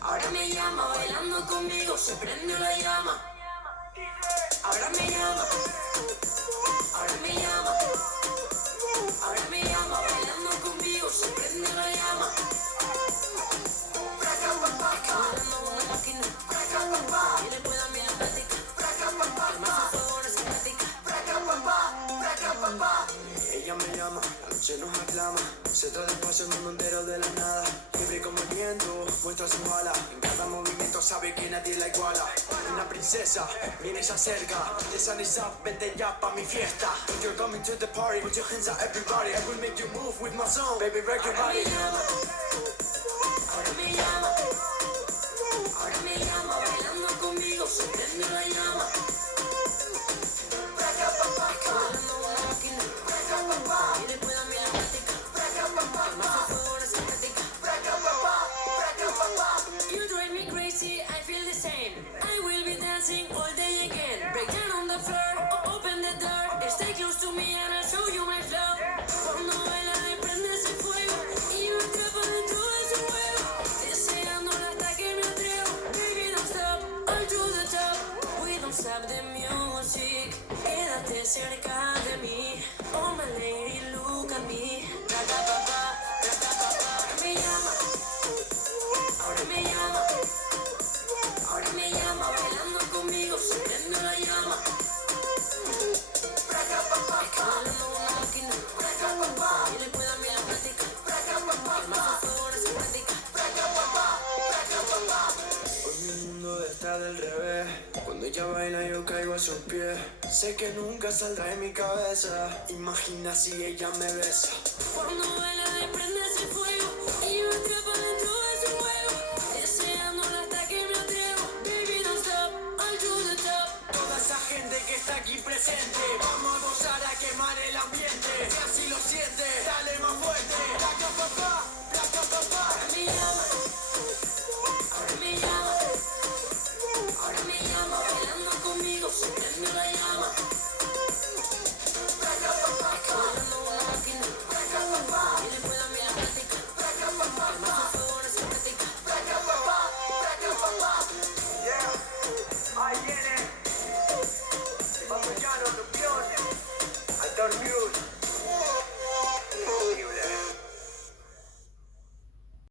ahora me llama, bailando conmigo se prende la llama. Ahora me llama, ahora me llama, ahora me llama, bailando conmigo se prende la llama. Bailando una máquina, y le pueda mirar plática, más fuego no cinética. Ella me llama, la noche nos aclama. Se trae despacio el mundo entero de la nada. Libre como el viento, muestra su ala. En cada movimiento sabe que nadie la iguala. Una princesa, viene ya cerca. The sun is up, vente ya pa' mi fiesta. If you're coming to the party, put your hands up everybody. I will make you move with my song, baby, rock your body. Ahora me llama, ahora me llama, bailando conmigo se prende la llama. Bailando una máquina, y le pueda mirar plática, más fuego no cinética. You drive me crazy, I feel the same. I will be dancing all day again. Break down on the floor, open the door. Stay close to me and I'll show you my flow. Cuando baila me prende ese fuego y me atrapa dentro de su juego. Deseándola hasta que me atrevo. Baby, don't stop, all to the top. We don't stop the music. Quédate cerca de mí. Oh my lady, look at me. Rata papá, ahora me llama. Ahora me llama, ahora me llama, bailando conmigo se prende la llama. Bailando una máquina, y le pueda mirar plática, más fuego no cinética. Hoy mi mundo está del revés. Cuando ella baila yo caigo a sus pies. Sé que nunca saldrá de mi cabeza. Imagina si ella me besa. Cuando baila